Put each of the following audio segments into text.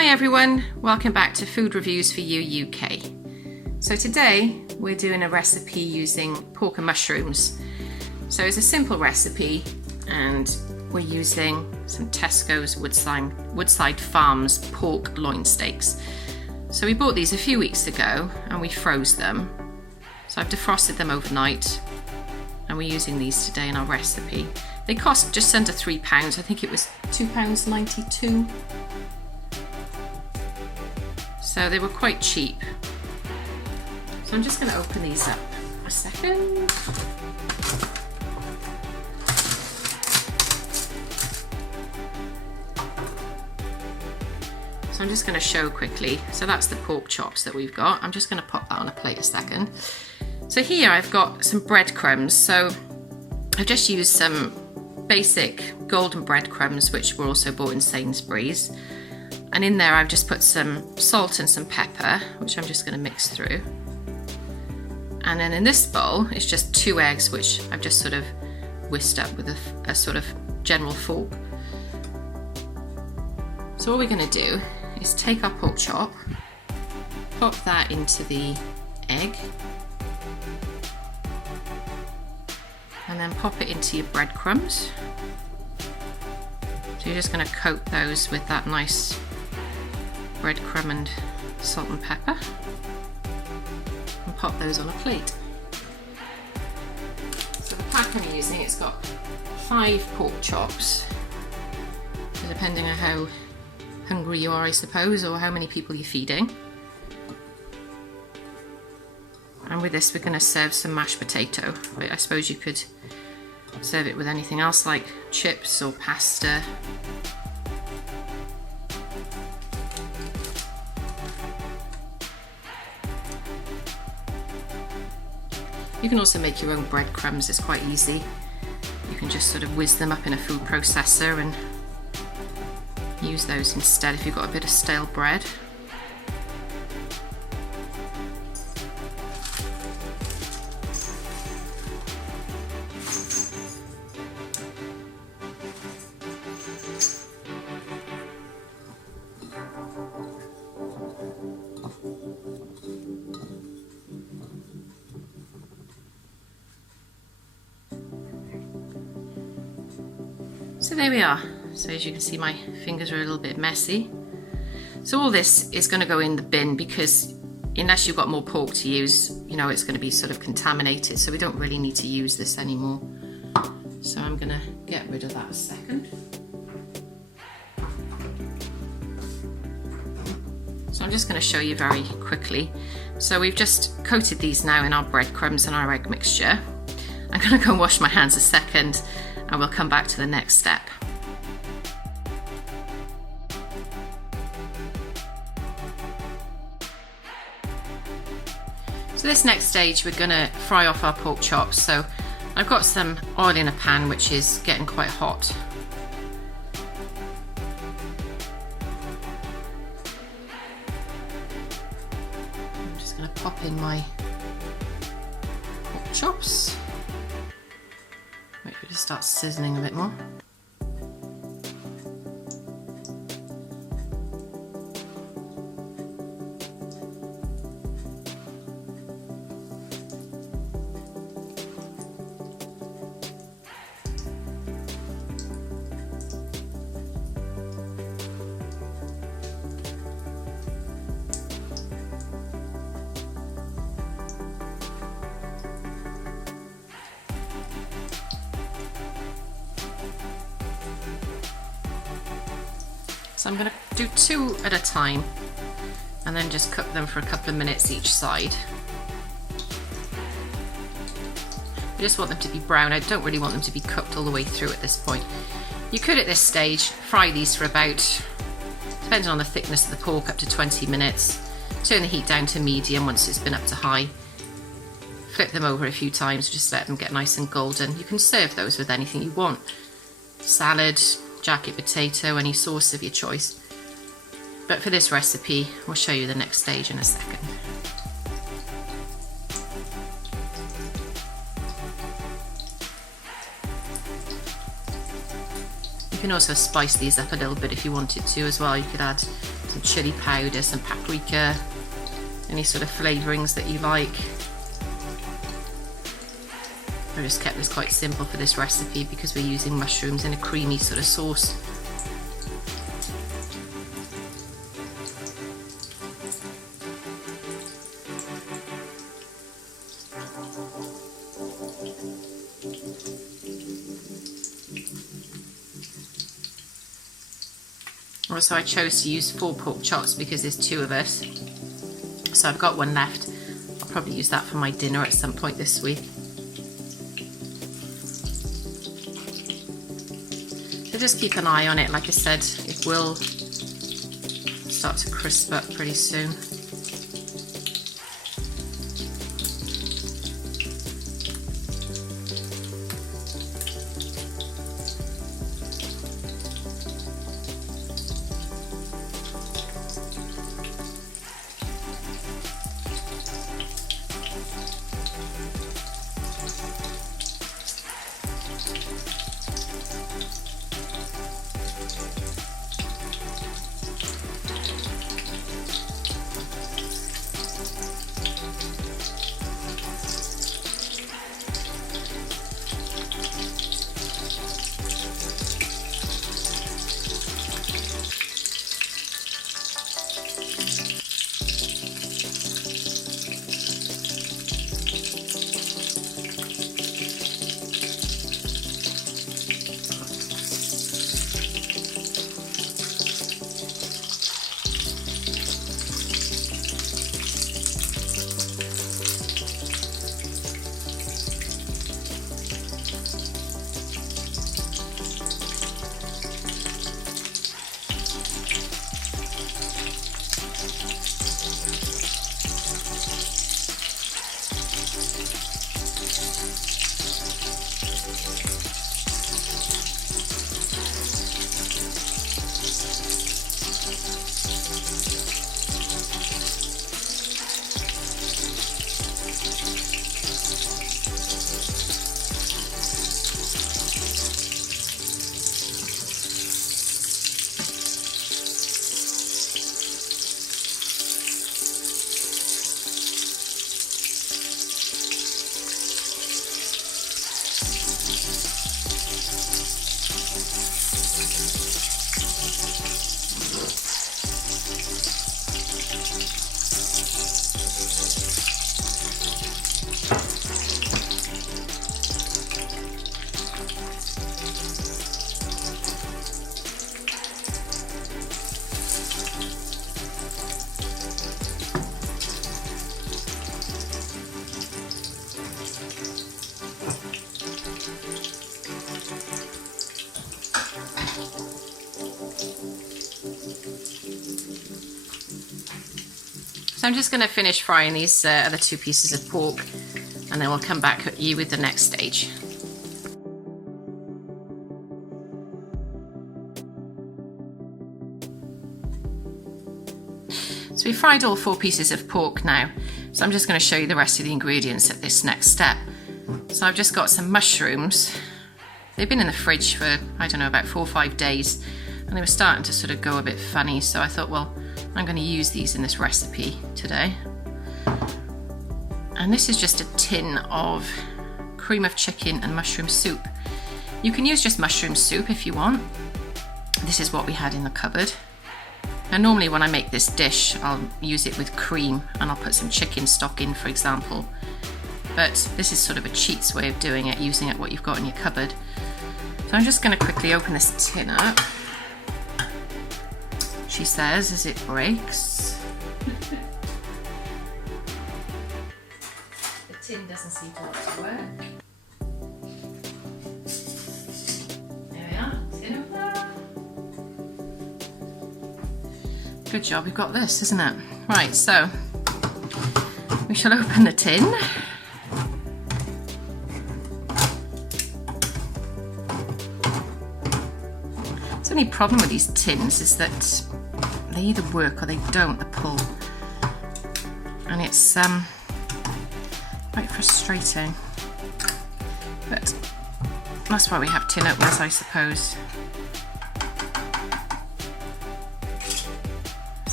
Hi everyone, welcome back to Food Reviews for You UK. So today we're doing a recipe using pork and mushrooms. So it's a simple recipe and we're using some Tesco's Woodside Farms pork loin steaks. So we bought these a few weeks ago and we froze them. So I've defrosted them overnight and we're using these today in our recipe. They cost just under £3, I think it was £2.92. So they were quite cheap. So I'm just going to open these up a second. So I'm just going to show quickly. So that's the pork chops that we've got. I'm just going to pop that on a plate a second. So here I've got some breadcrumbs. So I've just used some basic golden breadcrumbs, which were also bought in Sainsbury's. And in there I've just put some salt and some pepper, which I'm just going to mix through. And then in this bowl, it's just 2 eggs, which I've just sort of whisked up with a sort of general fork. So what we're going to do is take our pork chop, pop that into the egg, and then pop it into your breadcrumbs. So you're just going to coat those with that nice breadcrumb and salt and pepper and pop those on a plate. So the pack I'm using, it's got 5 pork chops, so depending on how hungry you are, I suppose, or how many people you're feeding. And with this we're going to serve some mashed potato, but I suppose you could serve it with anything else like chips or pasta. You can also make your own breadcrumbs, it's quite easy. You can just sort of whiz them up in a food processor and use those instead if you've got a bit of stale bread. So there we are. So as you can see, my fingers are a little bit messy. So all this is going to go in the bin because unless you've got more pork to use, you know, it's going to be sort of contaminated. So we don't really need to use this anymore. So I'm going to get rid of that a second. So I'm just going to show you very quickly. So we've just coated these now in our breadcrumbs and our egg mixture. I'm going to go and wash my hands a second and we'll come back to the next step. So this next stage we're going to fry off our pork chops. So I've got some oil in a pan which is getting quite hot. I'm just going to pop in my pork chops. Wait for it to start sizzling a bit more. So I'm going to do 2 at a time and then just cook them for a couple of minutes each side. I just want them to be brown. I don't really want them to be cooked all the way through at this point. You could at this stage fry these for about, depending on the thickness of the pork, up to 20 minutes. Turn the heat down to medium once it's been up to high. Flip them over a few times, just let them get nice and golden. You can serve those with anything you want. Salad, jacket potato, any sauce of your choice. But for this recipe, we'll show you the next stage in a second. You can also spice these up a little bit if you wanted to as well. You could add some chili powder, some paprika, any sort of flavourings that you like. I just kept this quite simple for this recipe because we're using mushrooms in a creamy sort of sauce. Also, I chose to use 4 pork chops because there's 2 of us. So I've got 1 left. I'll probably use that for my dinner at some point this week. So just keep an eye on it. Like I said, it will start to crisp up pretty soon. So I'm just going to finish frying these other 2 pieces of pork, and then we'll come back at you with the next stage. So we fried all 4 pieces of pork now, so I'm just going to show you the rest of the ingredients at this next step. So I've just got some mushrooms. They've been in the fridge for, I don't know, about 4 or 5 days, and they were starting to sort of go a bit funny, so I thought, well, I'm going to use these in this recipe today. And this is just a tin of cream of chicken and mushroom soup. You can use just mushroom soup if you want. This is what we had in the cupboard. And normally when I make this dish, I'll use it with cream and I'll put some chicken stock in, for example. But this is sort of a cheats way of doing it, using what you've got in your cupboard. So I'm just going to quickly open this tin up. She says as it breaks. The tin doesn't seem to want to work. There we are, tin opener. Good job, we've got this, isn't it? Right, so we shall open the tin. The only problem with these tins is that they either work or they don't, the pull, and it's quite frustrating, but that's why we have tin openers, I suppose.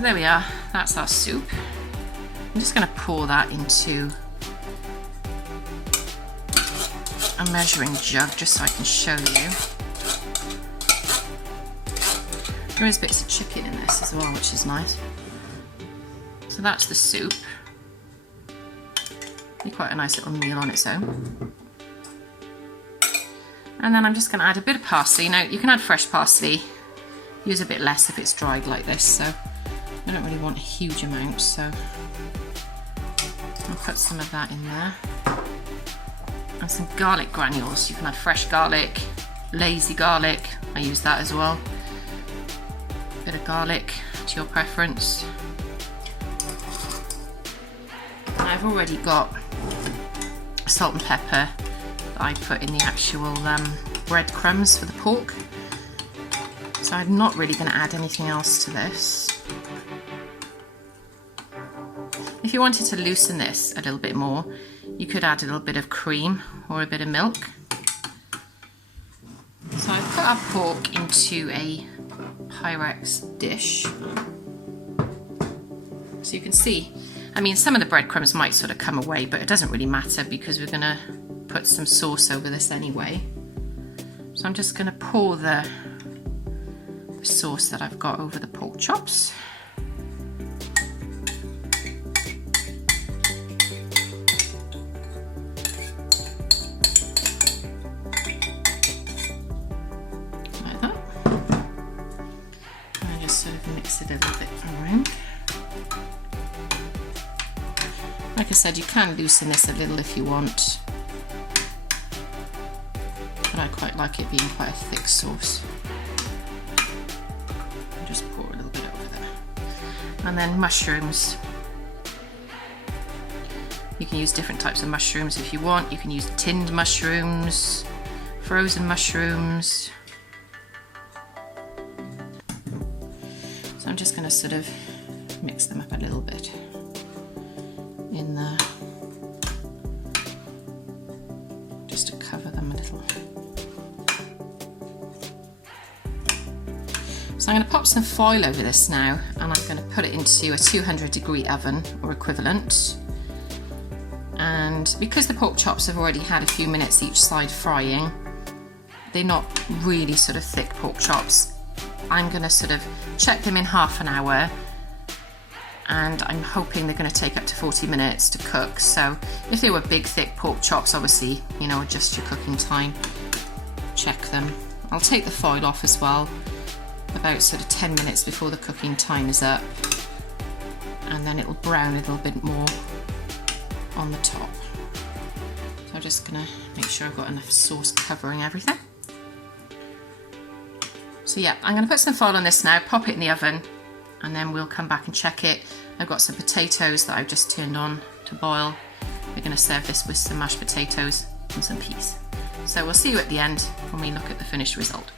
So there we are, that's our soup. I'm just going to pour that into a measuring jug just so I can show you. There is bits of chicken in this as well, which is nice. So that's the soup. Be quite a nice little meal on its own. And then I'm just going to add a bit of parsley. Now you can add fresh parsley, use a bit less if it's dried like this, so I don't really want a huge amount, so I'll put some of that in there. And some garlic granules. You can add fresh garlic, lazy garlic, I use that as well. Bit of garlic to your preference. And I've already got salt and pepper that I put in the actual breadcrumbs for the pork. So I'm not really going to add anything else to this. If you wanted to loosen this a little bit more, you could add a little bit of cream or a bit of milk. So I've put our pork into a Pyrex dish. So you can see, I mean, some of the breadcrumbs might sort of come away, but it doesn't really matter because we're going to put some sauce over this anyway. So I'm just going to pour the sauce that I've got over the pork chops. Like that. And I just sort of mix it a little bit around. Like I said, you can loosen this a little if you want, but I quite like it being quite a thick sauce. I'll just pour a little bit over there. And then mushrooms. You can use different types of mushrooms if you want. You can use tinned mushrooms, frozen mushrooms. So I'm just going to sort of mix them up a little bit in there, just to cover them a little. So I'm going to pop some foil over this now, and I'm going to put it into a 200-degree oven or equivalent. And because the pork chops have already had a few minutes each side frying, they're not really sort of thick pork chops. I'm going to sort of check them in half an hour, and I'm hoping they're going to take up to 40 minutes to cook. So if they were big, thick pork chops, obviously, you know, adjust your cooking time, check them. I'll take the foil off as well, about sort of 10 minutes before the cooking time is up, and then it'll brown a little bit more on the top. So I'm just going to make sure I've got enough sauce covering everything. So yeah, I'm going to put some foil on this now, pop it in the oven, and then we'll come back and check it. I've got some potatoes that I've just turned on to boil. We're going to serve this with some mashed potatoes and some peas. So we'll see you at the end when we look at the finished result.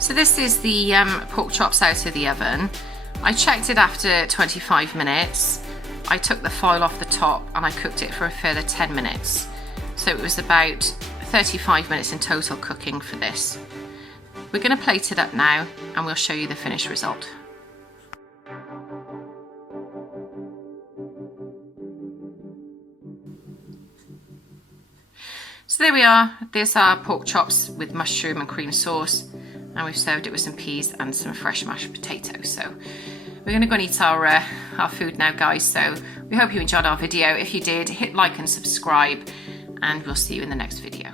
So this is the pork chops out of the oven. I checked it after 25 minutes. I took the foil off the top and I cooked it for a further 10 minutes. So it was about 35 minutes in total cooking for this. We're going to plate it up now and we'll show you the finished result. So there we are, there's our pork chops with mushroom and cream sauce, and we've served it with some peas and some fresh mashed potatoes. So we're going to go and eat our food now, guys. So we hope you enjoyed our video. If you did, hit like and subscribe, and we'll see you in the next video.